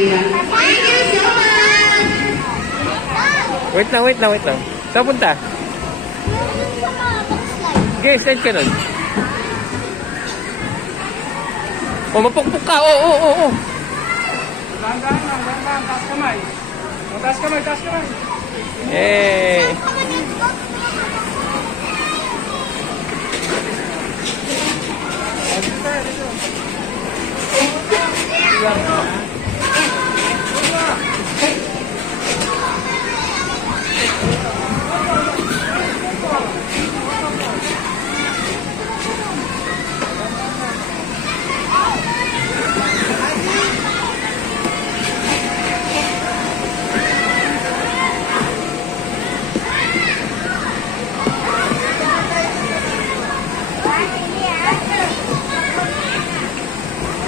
Thank you so much! Wait lang. Saan punta? Okay, slide ka nun. Oh, mapukpuk ka. Oo. Dahan-dahan. Taas kamay. Taas kamay. Eh. Dito.